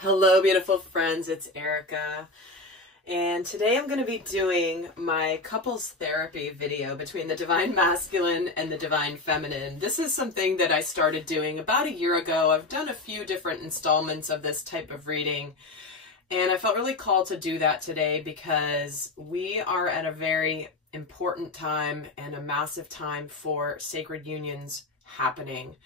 Hello, beautiful friends. It's Erika. And today I'm going to be doing my couples therapy video between the divine masculine and the divine feminine. This is something that I started doing about a year ago. I've done a few different installments of this type of reading, and I felt really called to do that today because we are at a very important time and a massive time for sacred unions happening.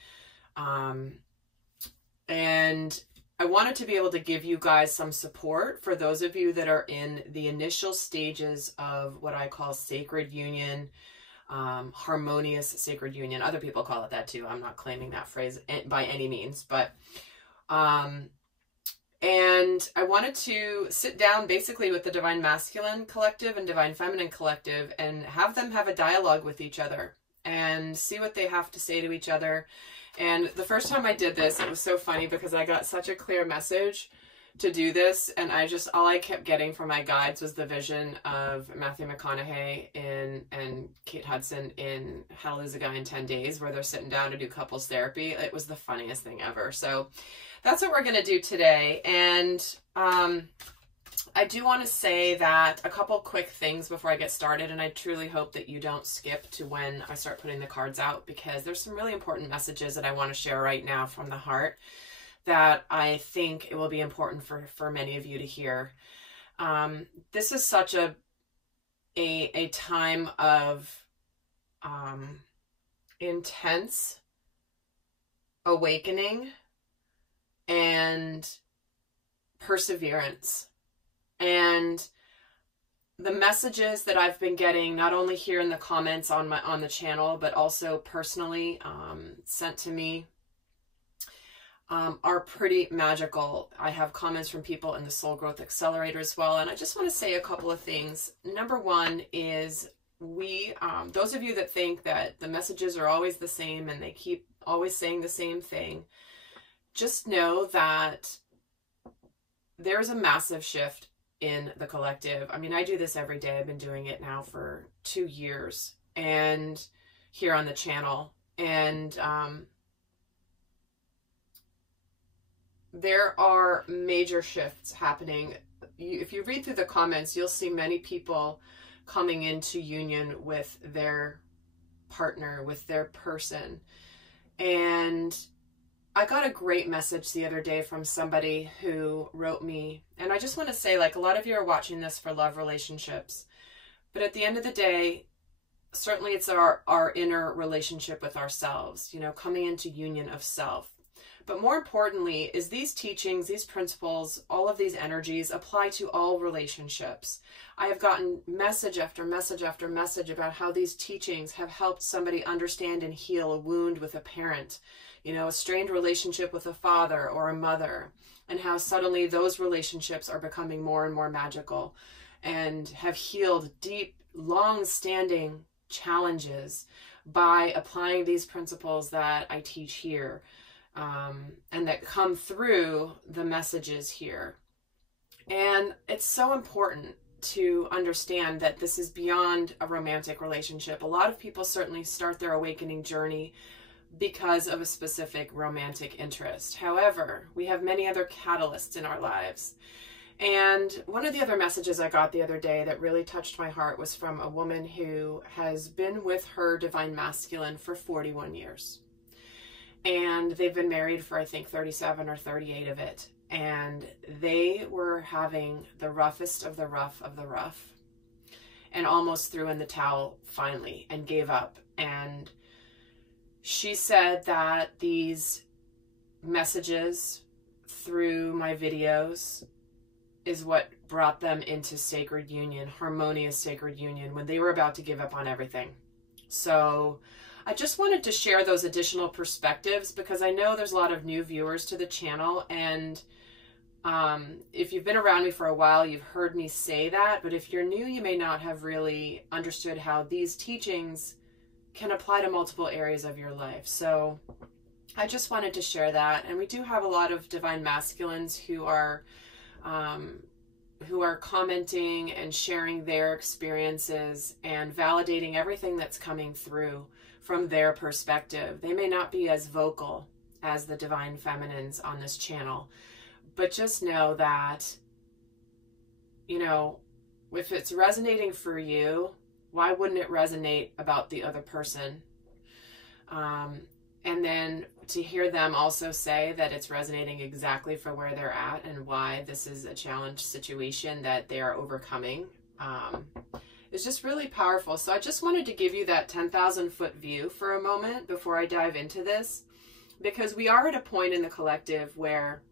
And I wanted to be able to give you guys some support for those of you that are in the initial stages of what I call sacred union, harmonious sacred union. Other people call it that too. I'm not claiming that phrase by any means, but, and I wanted to sit down basically with the divine masculine collective and divine feminine collective and have them have a dialogue with each other and see what they have to say to each other. And the first time I did this, it was so funny because I got such a clear message to do this. And all I kept getting from my guides was the vision of Matthew McConaughey and Kate Hudson in How to Lose a Guy in 10 Days, where they're sitting down to do couples therapy. It was the funniest thing ever. So that's what we're going to do today. And I do want to say that a couple quick things before I get started, and I truly hope that you don't skip to when I start putting the cards out, because there's some really important messages that I want to share right now from the heart that I think it will be important for many of you to hear. This is such a time of intense awakening and perseverance. And the messages that I've been getting, not only here in the comments on the channel, but also personally sent to me, are pretty magical. I have comments from people in the Soul Growth Accelerator as well. And I just want to say a couple of things. Number one is those of you that think that the messages are always the same and they keep always saying the same thing, just know that there's a massive shift in the collective. I mean, I do this every day. I've been doing it now for 2 years and here on the channel. And there are major shifts happening. If you read through the comments, you'll see many people coming into union with their partner, with their person. And I got a great message the other day from somebody who wrote me, and I just want to say, like, a lot of you are watching this for love relationships, but at the end of the day, certainly it's our inner relationship with ourselves, you know, coming into union of self. But more importantly is these teachings, these principles, all of these energies apply to all relationships. I have gotten message after message after message about how these teachings have helped somebody understand and heal a wound with a parent, you know, a strained relationship with a father or a mother, and how suddenly those relationships are becoming more and more magical and have healed deep, long-standing challenges by applying these principles that I teach here, and that come through the messages here. And it's so important to understand that this is beyond a romantic relationship. A lot of people certainly start their awakening journey because of a specific romantic interest. However, we have many other catalysts in our lives. And one of the other messages I got the other day that really touched my heart was from a woman who has been with her divine masculine for 41 years. And they've been married for, I think, 37 or 38 of it. And they were having the roughest of the rough of the rough, and almost threw in the towel finally and gave up. And she said that these messages through my videos is what brought them into sacred union, harmonious sacred union, when they were about to give up on everything. So I just wanted to share those additional perspectives because I know there's a lot of new viewers to the channel, and if you've been around me for a while, you've heard me say that, but if you're new, you may not have really understood how these teachings can apply to multiple areas of your life. So I just wanted to share that. And we do have a lot of divine masculines who are commenting and sharing their experiences and validating everything that's coming through from their perspective. They may not be as vocal as the divine feminines on this channel, But just know that, you know, if it's resonating for you, why wouldn't it resonate about the other person? And then to hear them also say that it's resonating exactly for where they're at and why this is a challenge situation that they are overcoming, is just really powerful. So I just wanted to give you that 10,000 foot view for a moment before I dive into this, because we are at a point in the collective where,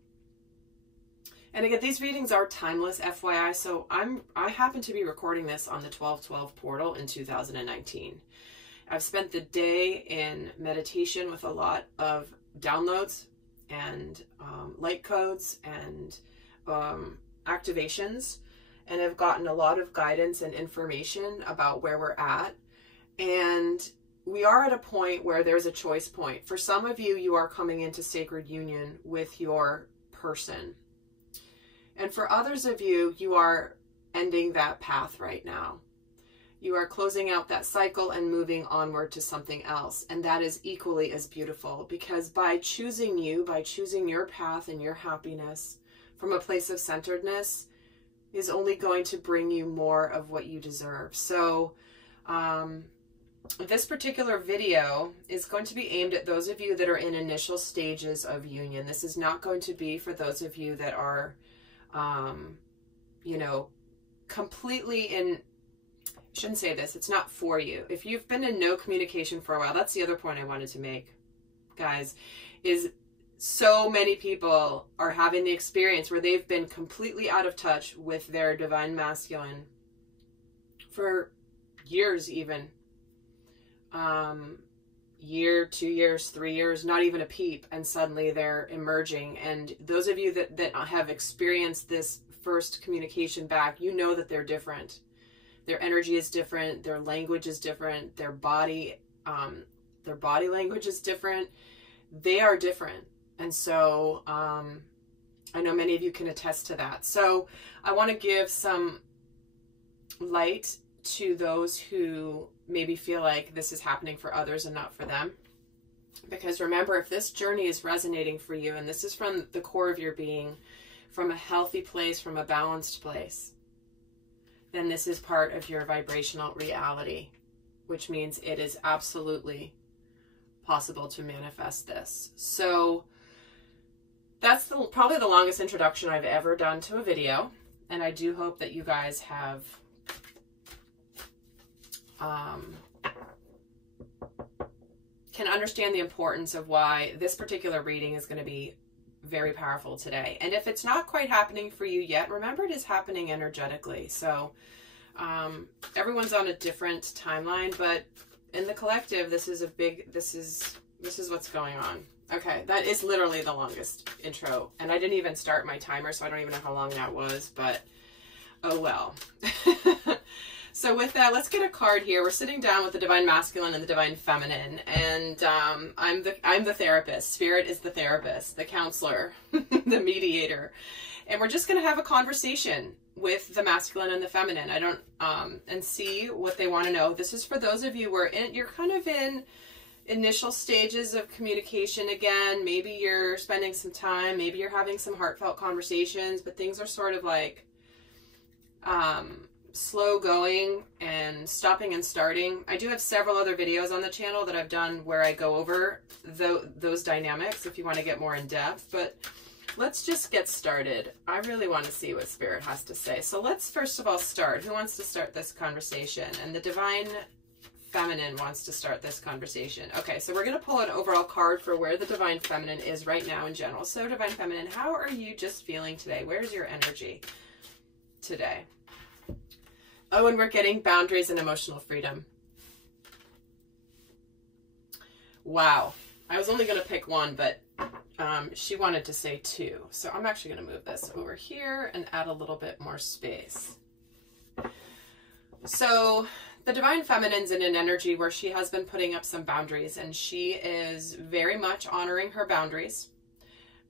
and again, these readings are timeless, FYI. So I happen to be recording this on the 12/12 portal in 2019. I've spent the day in meditation with a lot of downloads and light codes and activations, and I've gotten a lot of guidance and information about where we're at. And we are at a point where there's a choice point. For some of you, you are coming into sacred union with your person. And for others of you, you are ending that path right now. You are closing out that cycle and moving onward to something else. And that is equally as beautiful, because by choosing you, by choosing your path and your happiness from a place of centeredness, is only going to bring you more of what you deserve. So this particular video is going to be aimed at those of you that are in initial stages of union. This is not going to be for those of you that are, you know, completely in, shouldn't say this, it's not for you. If you've been in no communication for a while, that's the other point I wanted to make, guys, is so many people are having the experience where they've been completely out of touch with their divine masculine for years, even year, 2 years, 3 years, not even a peep, and suddenly they're emerging. And those of you that have experienced this first communication back, you know that they're different. Their energy is different. Their language is different. Their body language is different. They are different. And so I know many of you can attest to that. So I want to give some light to those who maybe feel like this is happening for others and not for them. Because remember, if this journey is resonating for you, and this is from the core of your being, from a healthy place, from a balanced place, then this is part of your vibrational reality, which means it is absolutely possible to manifest this. So that's probably the longest introduction I've ever done to a video, and I do hope that you guys have can understand the importance of why this particular reading is going to be very powerful today. And if it's not quite happening for you yet, remember it is happening energetically. So everyone's on a different timeline, but in the collective, this is what's going on. Okay, that is literally the longest intro, and I didn't even start my timer, so I don't even know how long that was, but oh well. So with that, let's get a card here. We're sitting down with the Divine Masculine and the Divine Feminine, and I'm the therapist. Spirit is the therapist, the counselor, the mediator, and we're just going to have a conversation with the masculine and the feminine. I don't and see what they want to know. This is for those of you where you're kind of in initial stages of communication again. Maybe you're spending some time, maybe you're having some heartfelt conversations, but things are sort of like slow going and stopping and starting. I do have several other videos on the channel that I've done where I go over those dynamics if you want to get more in depth, but let's just get started. I really want to see what Spirit has to say. So let's first of all start. Who wants to start this conversation? And the Divine Feminine wants to start this conversation. Okay, so we're going to pull an overall card for where the Divine Feminine is right now in general. So Divine Feminine, how are you just feeling today? Where's your energy today? Oh, and we're getting boundaries and emotional freedom. Wow. I was only going to pick one, but she wanted to say two. So I'm actually going to move this over here and add a little bit more space. So the Divine Feminine's in an energy where she has been putting up some boundaries, and she is very much honoring her boundaries.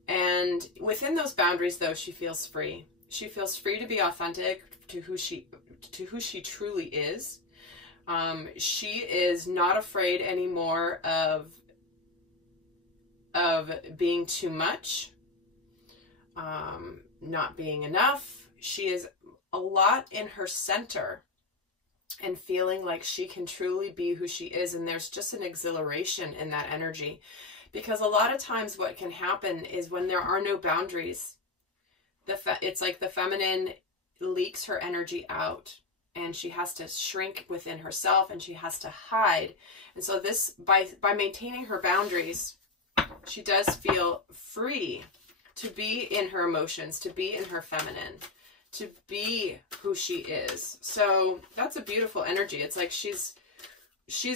And within those boundaries, though, she feels free. She feels free to be authentic to who she truly is. She is not afraid anymore of being too much. not being enough. She is a lot in her center and feeling like she can truly be who she is. And there's just an exhilaration in that energy, because a lot of times what can happen is when there are no boundaries, it's like the feminine leaks her energy out, and she has to shrink within herself, and she has to hide. And so this, by maintaining her boundaries, she does feel free to be in her emotions, to be in her feminine, to be who she is. So that's a beautiful energy. It's like she's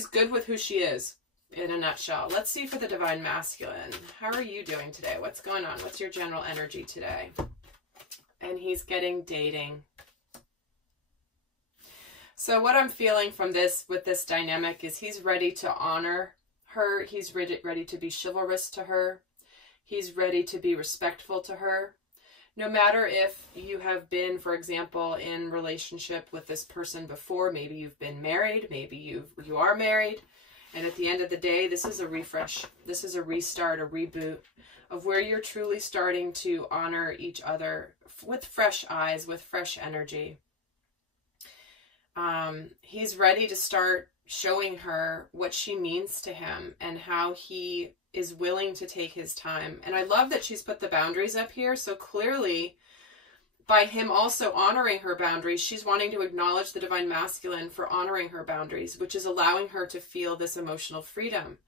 good with who she is, in a nutshell. Let's see for the divine masculine. How are you doing today? What's going on? What's your general energy today? And he's getting dating. So what I'm feeling from this, with this dynamic, is he's ready to honor her. He's ready to be chivalrous to her. He's ready to be respectful to her. No matter if you have been, for example, in relationship with this person before, maybe you've been married, maybe you are married, and at the end of the day, this is a refresh. This is a restart, a reboot of where you're truly starting to honor each other with fresh eyes, with fresh energy. He's ready to start showing her what she means to him and how he is willing to take his time. And I love that she's put the boundaries up here. So clearly, by him also honoring her boundaries, she's wanting to acknowledge the divine masculine for honoring her boundaries, which is allowing her to feel this emotional freedom.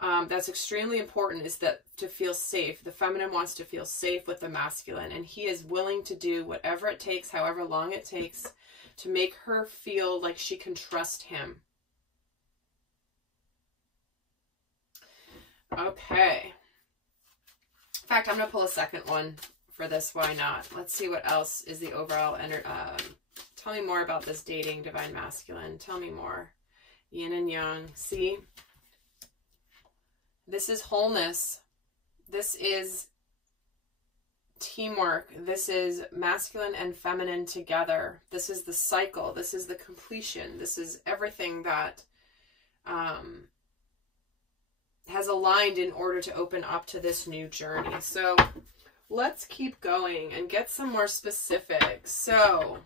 That's extremely important, is that to feel safe. The feminine wants to feel safe with the masculine, and he is willing to do whatever it takes, however long it takes, to make her feel like she can trust him. Okay. In fact, I'm going to pull a second one for this. Why not? Let's see what else is the overall energy. Tell me more about this dating divine masculine. Tell me more. Yin and yang. See? This is wholeness. This is teamwork. This is masculine and feminine together. This is the cycle. This is the completion. This is everything that has aligned in order to open up to this new journey. So let's keep going and get some more specifics. So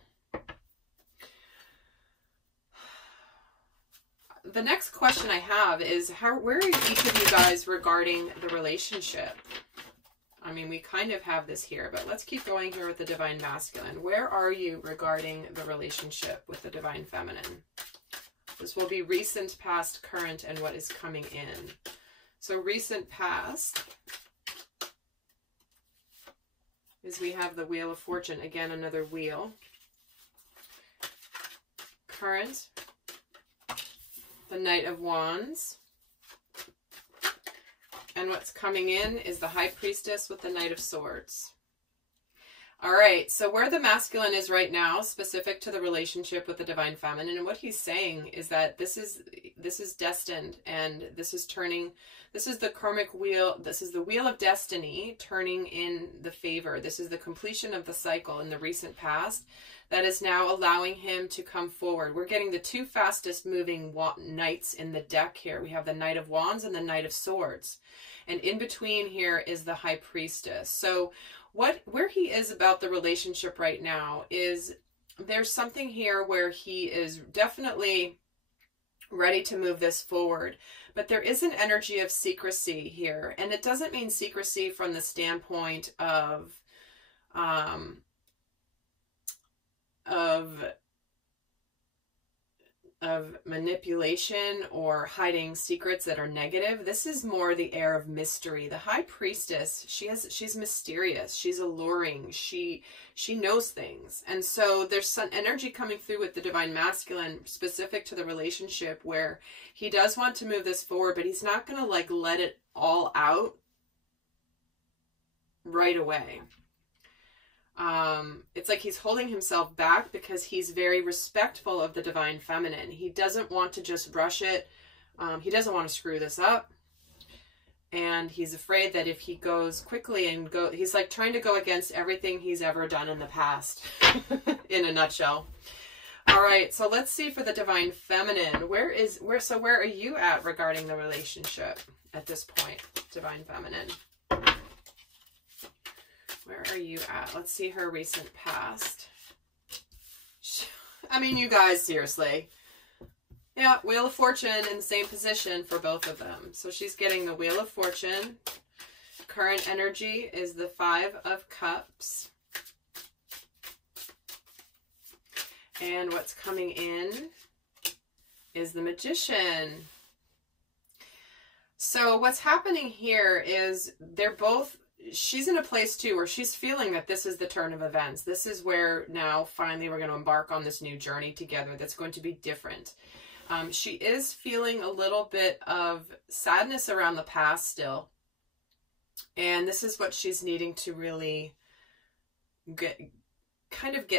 the next question I have is, where are each of you guys regarding the relationship? I mean, we kind of have this here, but let's keep going here with the divine masculine. Where are you regarding the relationship with the divine feminine? This will be recent, past, current, and what is coming in. So recent, past is we have the Wheel of Fortune. Again, another wheel. Current, the Knight of Wands. And what's coming in is the High Priestess with the Knight of Swords. All right, so where the masculine is right now, specific to the relationship with the divine feminine, and what he's saying is that this is destined, and this is the karmic wheel, this is the wheel of destiny turning in the favor. This is the completion of the cycle in the recent past that is now allowing him to come forward. We're getting the two fastest moving knights in the deck here. We have the Knight of Wands and the Knight of Swords. And in between here is the High Priestess. So where he is about the relationship right now is there's something here where he is definitely ready to move this forward. But there is an energy of secrecy here. And it doesn't mean secrecy from the standpoint of manipulation or hiding secrets that are negative. This is more the air of mystery. The High Priestess, she's mysterious, she's alluring, she knows things. And so there's some energy coming through with the divine masculine specific to the relationship where he does want to move this forward, but he's not going to like let it all out right away. It's like he's holding himself back because he's very respectful of the divine feminine. He doesn't want to just rush it. He doesn't want to screw this up. And he's afraid that if he goes quickly and he's like trying to go against everything he's ever done in the past, in a nutshell. All right, so let's see for the divine feminine. Where are you at regarding the relationship at this point, divine feminine? Where are you at? Let's see her recent past. I mean, you guys, seriously. Yeah, Wheel of Fortune in the same position for both of them. So she's getting the Wheel of Fortune. Current energy is the 5 of Cups. And what's coming in is the Magician. So what's happening here is they're both, she's in a place too where she's feeling that this is the turn of events. This is where now finally we're going to embark on this new journey together that's going to be different. She is feeling a little bit of sadness around the past still. And this is what she's needing to really get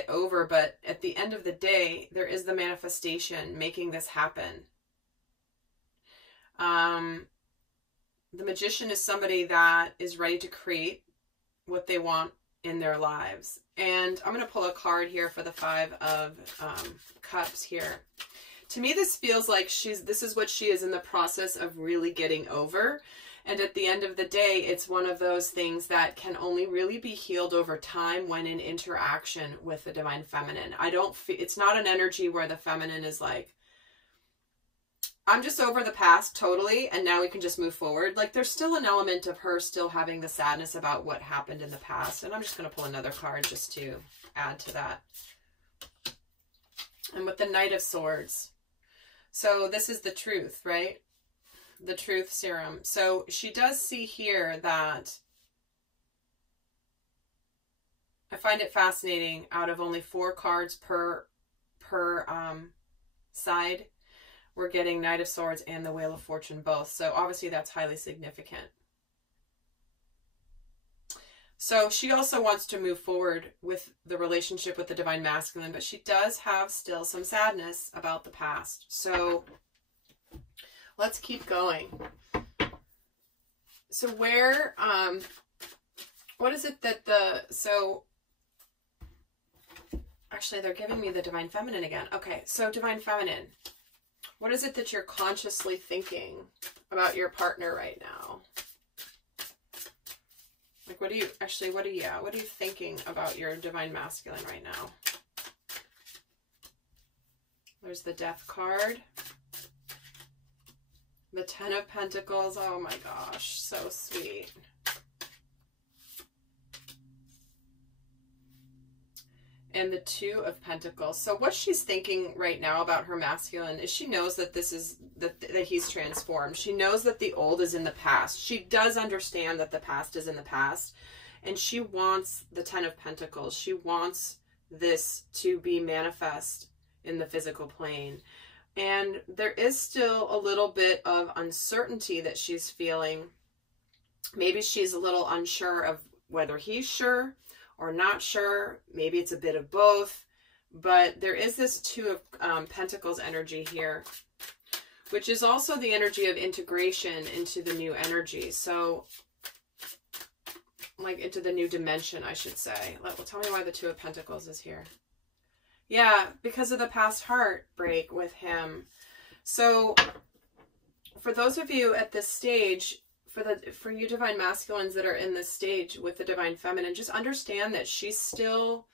over. But at the end of the day, there is the manifestation making this happen. The Magician is somebody that is ready to create what they want in their lives. And I'm going to pull a card here for the 5 of Cups here. To me, this feels like this is what she is in the process of really getting over. And at the end of the day, it's one of those things that can only really be healed over time when in interaction with the Divine Feminine. It's not an energy where the feminine is like, I'm just over the past totally, and now we can just move forward. Like, there's still an element of her still having the sadness about what happened in the past. And I'm just going to pull another card just to add to that. And with the Knight of Swords. So this is the truth, right? The truth serum. So she does see here that I find it fascinating. Out of only 4 cards per side, we're getting Knight of Swords and the Wheel of Fortune both. So obviously that's highly significant. So she also wants to move forward with the relationship with the Divine Masculine, but she does have still some sadness about the past. So let's keep going. So where, what is it that actually they're giving me the Divine Feminine again. Okay, so Divine Feminine, what is it that you're consciously thinking about your partner right now? Like, what are you thinking about your Divine Masculine right now? There's the Death card. The 10 of Pentacles. Oh my gosh, so sweet. And the 2 of Pentacles. So what she's thinking right now about her masculine is she knows that that he's transformed. She knows that the old is in the past. She does understand that the past is in the past. And she wants the 10 of Pentacles. She wants this to be manifest in the physical plane. And there is still a little bit of uncertainty that she's feeling. Maybe she's a little unsure of whether he's sure or not sure. Maybe it's a bit of both. But there is this 2 of Pentacles energy here, which is also the energy of integration into the new energy. So, like, into the new dimension, I should say. Well, tell me why the 2 of Pentacles is here. Yeah, because of the past heartbreak with him. So, for those of you at this stage, for you Divine Masculines that are in this stage with the Divine Feminine, just understand that she still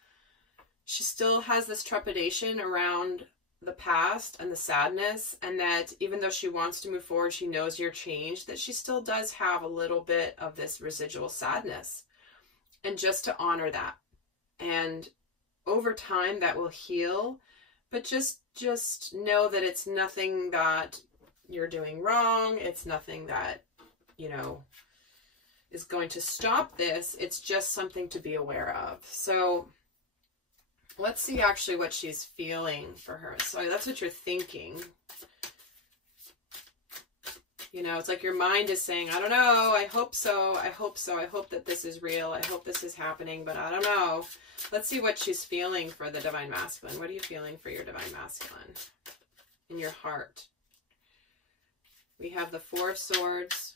has this trepidation around the past and the sadness, and that even though she wants to move forward, she knows you're changed, that she still does have a little bit of this residual sadness. And just to honor that. And over time that will heal, but just know that it's nothing that you're doing wrong. It's nothing that, you know, is going to stop this. It's just something to be aware of. So let's see actually what she's feeling for her. So that's what you're thinking. You know, it's like your mind is saying, I don't know, I hope so, I hope so, I hope that this is real, I hope this is happening, but I don't know. Let's see what she's feeling for the Divine Masculine. What are you feeling for your Divine Masculine in your heart? We have the 4 of Swords.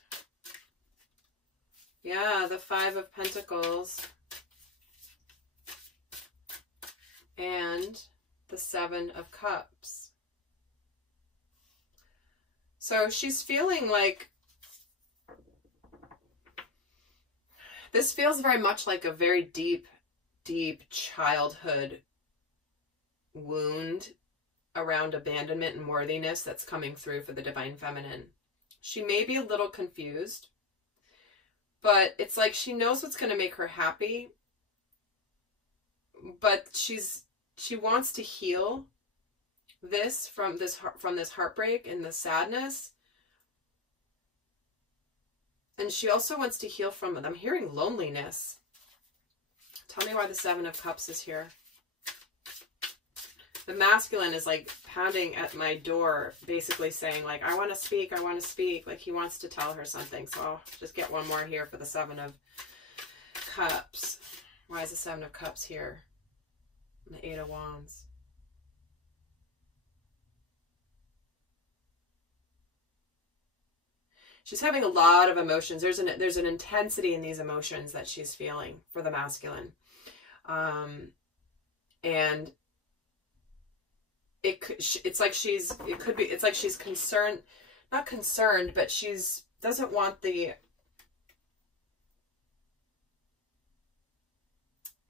Yeah, the 5 of Pentacles. And the 7 of Cups. So she's feeling like This feels very much like a very deep, deep childhood wound around abandonment and worthiness that's coming through for the Divine Feminine. She may be a little confused, but it's like she knows what's going to make her happy, but she wants to heal this from this heartbreak and the sadness. And she also wants to heal from it. I'm hearing loneliness. Tell me why the Seven of Cups is here. The masculine is like pounding at my door, basically saying like, I want to speak, I want to speak. Like he wants to tell her something. So I'll just get one more here for the Seven of Cups. Why is the Seven of Cups here? And the Eight of Wands. She's having a lot of emotions. There's an intensity in these emotions that she's feeling for the masculine. And it's like she's concerned, not concerned, but doesn't want the,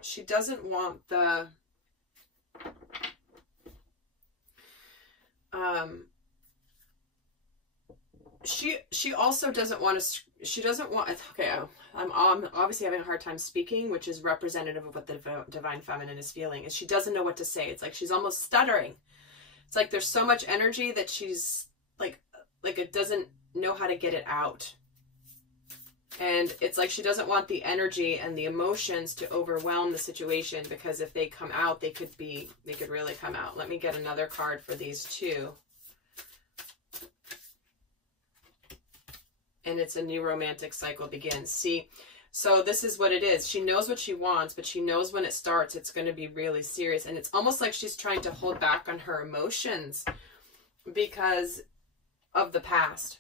she doesn't want the, she also doesn't want to, she doesn't want, okay, I'm obviously having a hard time speaking, which is representative of what the Divine Feminine is feeling, is she doesn't know what to say. It's like she's almost stuttering. It's like there's so much energy that she's like it doesn't know how to get it out. And it's like she doesn't want the energy and the emotions to overwhelm the situation, because if they come out, they could really come out. Let me get another card for these two. And it's a new romantic cycle begins. See, so this is what it is. She knows what she wants, but she knows when it starts, it's going to be really serious. And it's almost like she's trying to hold back on her emotions because of the past.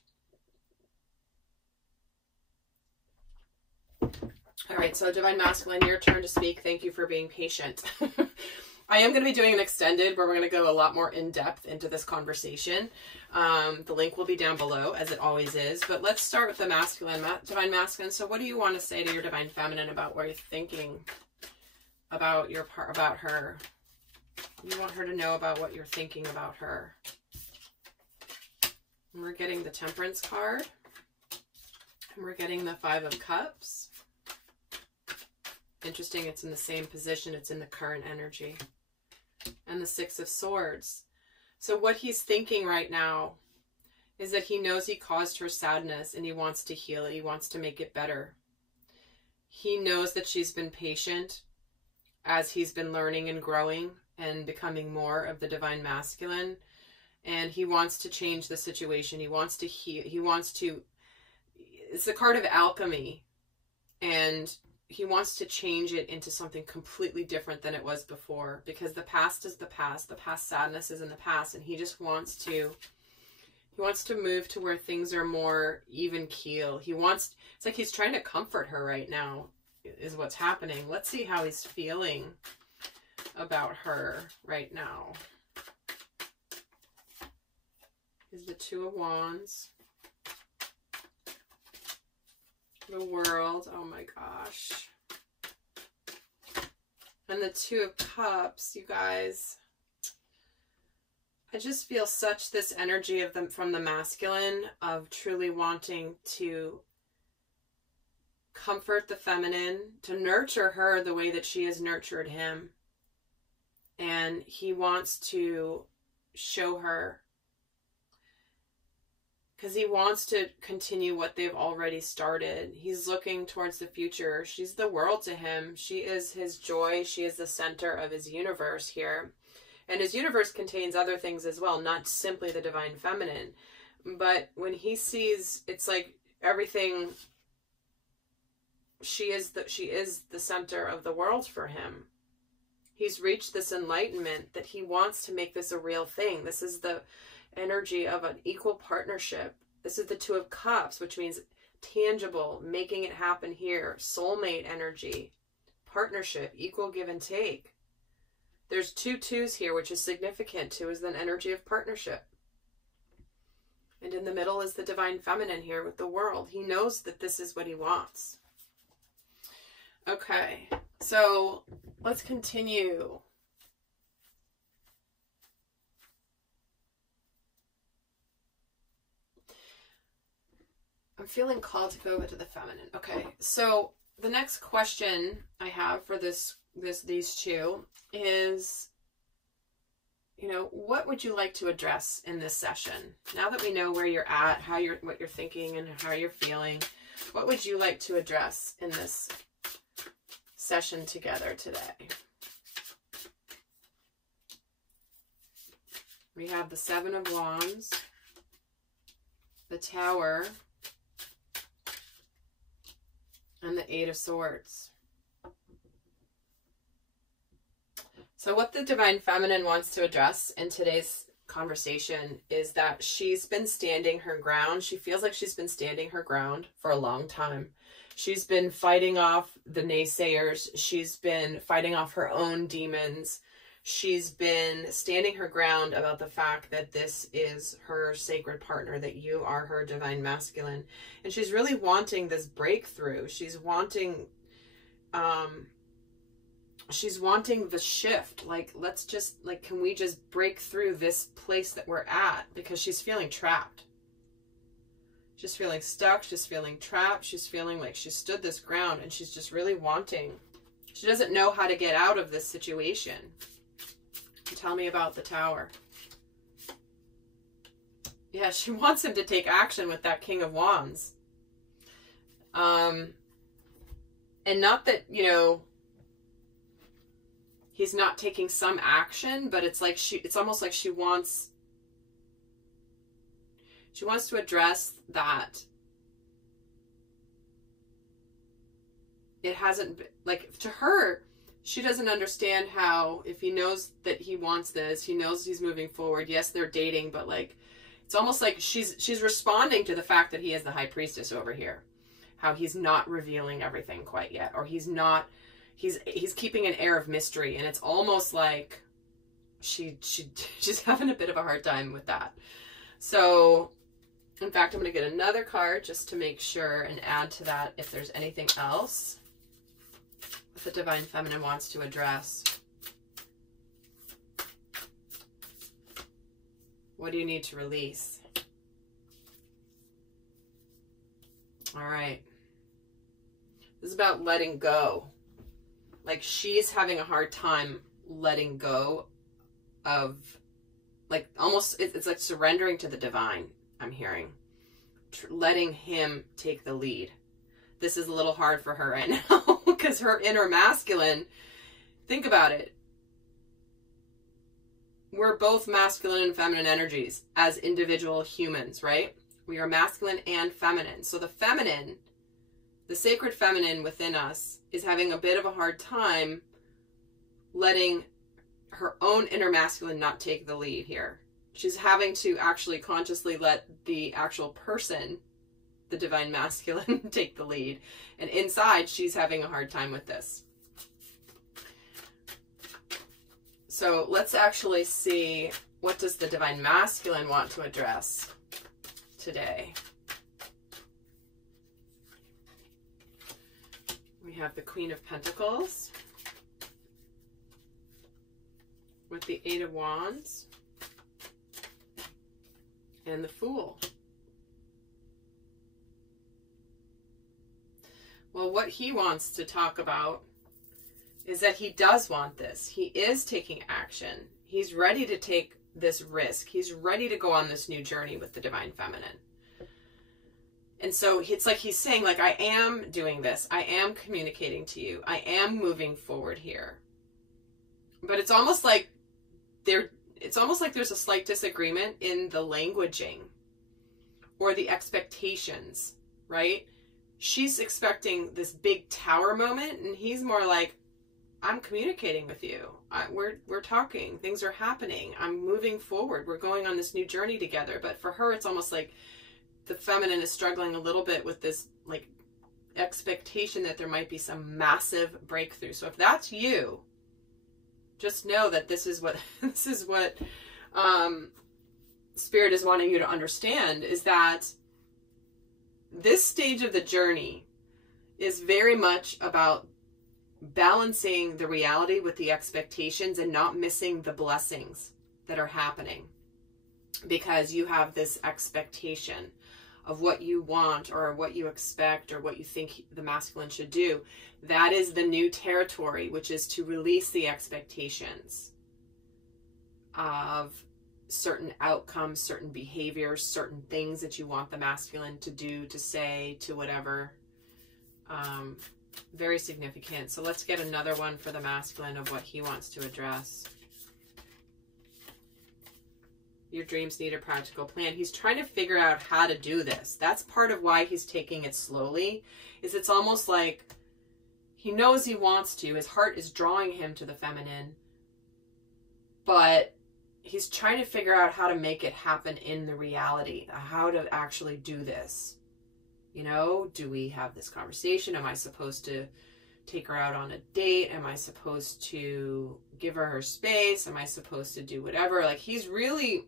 All right, so Divine Masculine, your turn to speak. Thank you for being patient. I am going to be doing an extended where we're going to go a lot more in depth into this conversation. The link will be down below, as it always is. But let's start with the masculine, Divine Masculine. So what do you want to say to your Divine Feminine about what you're thinking about about her? You want her to know about what you're thinking about her. And we're getting the Temperance card. And we're getting the Five of Cups. Interesting, it's in the same position. It's in the current energy. And the Six of Swords. So what he's thinking right now is that he knows he caused her sadness and he wants to heal it. He wants to make it better. He knows that she's been patient as he's been learning and growing and becoming more of the Divine Masculine. And he wants to change the situation. He wants to heal. He wants to, it's the card of alchemy. And he wants to change it into something completely different than it was before, because the past is the past. The past sadness is in the past, and he just wants to, move to where things are more even keel. It's like he's trying to comfort her right now is what's happening. Let's see how he's feeling about her right now. Is the Two of Wands. The World, oh my gosh. And the Two of Cups, you guys. I just feel such this energy of them from the masculine of truly wanting to comfort the feminine, to nurture her the way that she has nurtured him. And he wants to show her, because he wants to continue what they've already started. He's looking towards the future. She's the world to him. She is his joy. She is the center of his universe here. And his universe contains other things as well, not simply the Divine Feminine. But when he sees, it's like everything, she is the center of the world for him. He's reached this enlightenment that he wants to make this a real thing. This is the energy of an equal partnership. This is the Two of Cups, which means tangible, making it happen here. Soulmate energy, partnership, equal give and take. There's two twos here, which is significant. Two is an energy of partnership. And in the middle is the Divine Feminine here with the World. He knows that this is what he wants. Okay, so let's continue. I'm feeling called to go over to the feminine. Okay, so the next question I have for these two is, you know, what would you like to address in this session? Now that we know where you're at, what you're thinking and how you're feeling, what would you like to address in this session together today? We have the Seven of Wands, the Tower, and the Eight of Swords. So what the Divine Feminine wants to address in today's conversation is that she's been standing her ground. She feels like she's been standing her ground for a long time. She's been fighting off the naysayers. She's been fighting off her own demons. She's been standing her ground about the fact that this is her sacred partner, that you are her divine masculine. And she's really wanting this breakthrough. She's wanting the shift. Like, let's just, like, can we just break through this place that we're at? Because she's feeling trapped. She's feeling stuck. She's feeling trapped. She's feeling like she stood this ground and she's just really wanting. She doesn't know how to get out of this situation. Tell me about the Tower. Yeah, she wants him to take action with that King of Wands. And not that, you know, he's not taking some action, but it's like it's almost like she wants to address that it hasn't been, like, to her, she doesn't understand how, if he knows that he wants this, he knows he's moving forward. Yes, they're dating, but like, it's almost like she's responding to the fact that he is the High Priestess over here. How he's not revealing everything quite yet, or he's keeping an air of mystery, and it's almost like she's having a bit of a hard time with that. So, in fact, I'm going to get another card just to make sure and add to that if there's anything else that the Divine Feminine wants to address. What do you need to release? All right. This is about letting go. Like, she's having a hard time letting go of, like, almost, it's like surrendering to the divine, I'm hearing. Letting him take the lead. This is a little hard for her right now because her inner masculine, think about it. We're both masculine and feminine energies as individual humans, right? We are masculine and feminine. So the feminine, the sacred feminine within us, is having a bit of a hard time letting her own inner masculine not take the lead here. She's having to actually consciously let the actual person, the divine masculine, take the lead. And inside, she's having a hard time with this. So let's actually see, what does the divine masculine want to address today? We have the Queen of Pentacles with the Eight of Wands and the Fool. Well, what he wants to talk about is that he does want this. He is taking action. He's ready to take this risk. He's ready to go on this new journey with the Divine Feminine. And so it's like he's saying, like, I am doing this. I am communicating to you. I am moving forward here. But it's almost like there's a slight disagreement in the languaging or the expectations, right? She's expecting this big tower moment, and he's more like, I'm communicating with you. We're talking. Things are happening. I'm moving forward. We're going on this new journey together. But for her, it's almost like the feminine is struggling a little bit with this, like, expectation that there might be some massive breakthrough. So if that's you, just know that this is what Spirit is wanting you to understand, is that this stage of the journey is very much about balancing the reality with the expectations and not missing the blessings that are happening, because you have this expectation of what you want or what you expect or what you think the masculine should do. That is the new territory, which is to release the expectations of certain outcomes, certain behaviors, certain things that you want the masculine to do, to say, to whatever. Very significant. So let's get another one for the masculine of what he wants to address. Your dreams need a practical plan. He's trying to figure out how to do this. That's part of why he's taking it slowly, is it's almost like he knows he wants to. His heart is drawing him to the feminine, but he's trying to figure out how to make it happen in the reality, how to actually do this. You know, do we have this conversation? Am I supposed to take her out on a date? Am I supposed to give her space? Am I supposed to do whatever? Like, he's really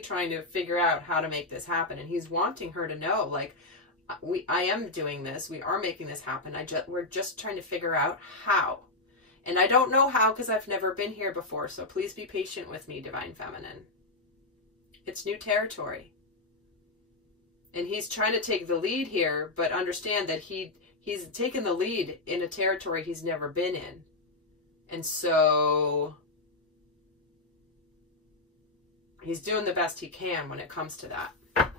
trying to figure out how to make this happen. And he's wanting her to know, like, I am doing this. We are making this happen. We're just trying to figure out how. And I don't know how, because I've never been here before. So please be patient with me, Divine Feminine. It's new territory. And he's trying to take the lead here, but understand that he's taken the lead in a territory he's never been in. And so he's doing the best he can when it comes to that.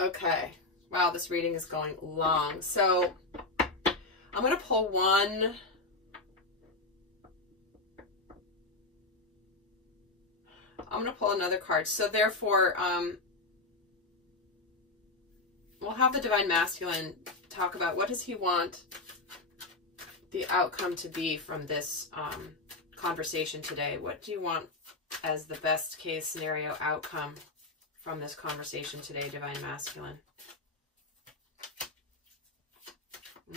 Okay. Wow, this reading is going long. So I'm going to pull one. I'm going to pull another card. So therefore, we'll have the Divine Masculine talk about what does he want the outcome to be from this conversation today. What do you want as the best case scenario outcome from this conversation today, Divine Masculine?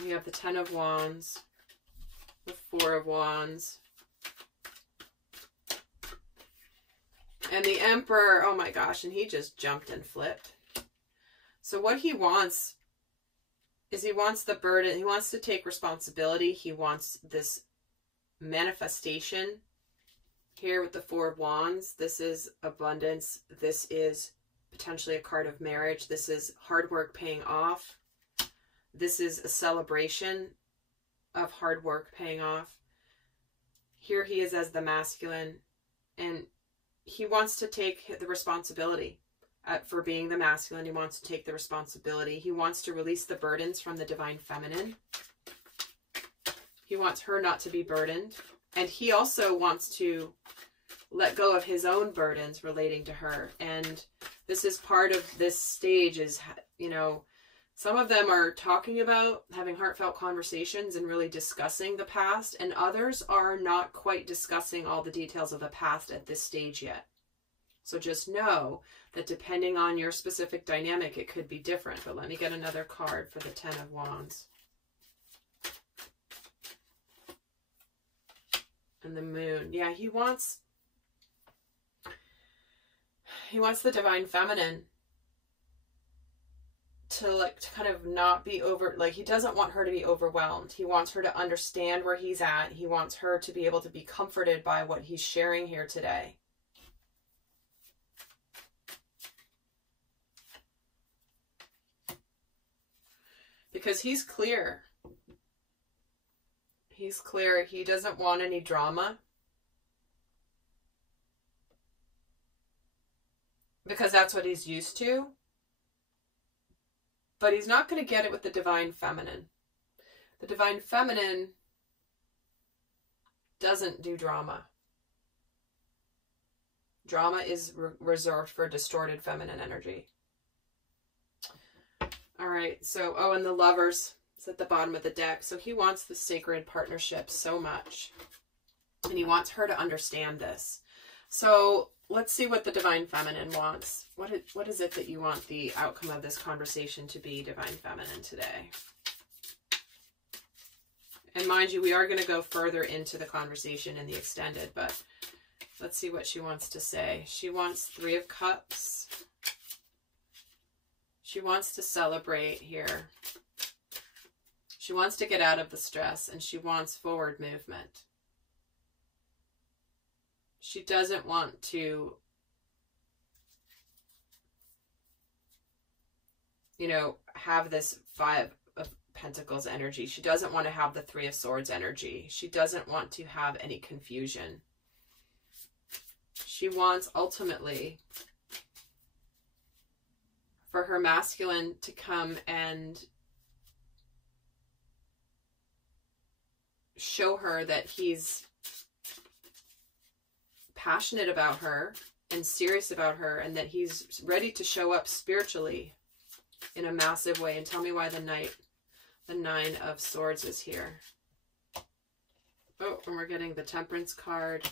We have the 10 of Wands, the 4 of Wands, and the Emperor. Oh my gosh, and he just jumped and flipped. So what he wants is he wants the burden. He wants to take responsibility. He wants this manifestation here with the 4 of Wands. This is abundance. This is potentially a card of marriage. This is hard work paying off. This is a celebration of hard work paying off. Here he is as the masculine, and he wants to take the responsibility. For being the masculine, he wants to take the responsibility. He wants to release the burdens from the Divine Feminine. He wants her not to be burdened. And he also wants to let go of his own burdens relating to her. And this is part of this stage is, you know, some of them are talking about having heartfelt conversations and really discussing the past. And others are not quite discussing all the details of the past at this stage yet. So just know that depending on your specific dynamic, it could be different. But let me get another card for the 10 of Wands. And the Moon. Yeah, he wants the Divine Feminine to kind of not be he doesn't want her to be overwhelmed. He wants her to understand where he's at. He wants her to be able to be comforted by what he's sharing here today. Because he's clear. He's clear. He doesn't want any drama. Because that's what he's used to. But he's not going to get it with the Divine Feminine. The Divine Feminine doesn't do drama. Drama is reserved for distorted feminine energy. All right, so, oh, and the Lovers is at the bottom of the deck. So he wants the sacred partnership so much. And he wants her to understand this. So let's see what the Divine Feminine wants. What is it that you want the outcome of this conversation to be, Divine Feminine, today? And mind you, we are going to go further into the conversation in the extended, but let's see what she wants to say. She wants 3 of Cups. She wants to celebrate here. She wants to get out of the stress, and she wants forward movement. She doesn't want to, you know, have this 5 of Pentacles energy. She doesn't want to have the 3 of Swords energy. She doesn't want to have any confusion. She wants ultimately for her masculine to come and show her that he's passionate about her and serious about her, and that he's ready to show up spiritually in a massive way. And tell me why the 9 of Swords is here. Oh, and we're getting the Temperance card.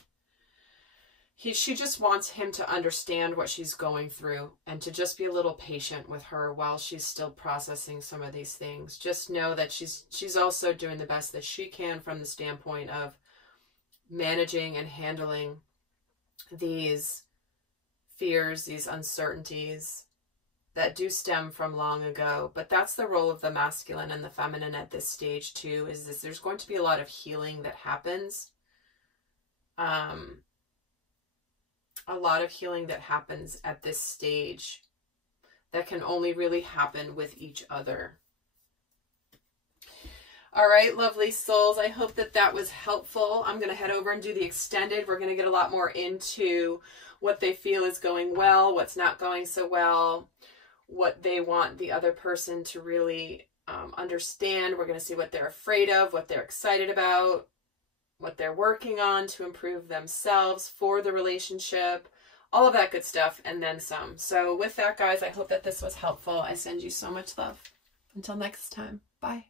She just wants him to understand what she's going through and to just be a little patient with her while she's still processing some of these things. Just know that she's also doing the best that she can from the standpoint of managing and handling these fears, these uncertainties that do stem from long ago. But that's the role of the masculine and the feminine at this stage too, is this: there's going to be a lot of healing that happens. A lot of healing that happens at this stage that can only really happen with each other. All right, lovely souls. I hope that that was helpful. I'm going to head over and do the extended. We're going to get a lot more into what they feel is going well, what's not going so well, what they want the other person to really understand. We're going to see what they're afraid of, what they're excited about, what they're working on to improve themselves for the relationship, all of that good stuff, and then some. So with that, guys, I hope that this was helpful. I send you so much love. Until next time, bye.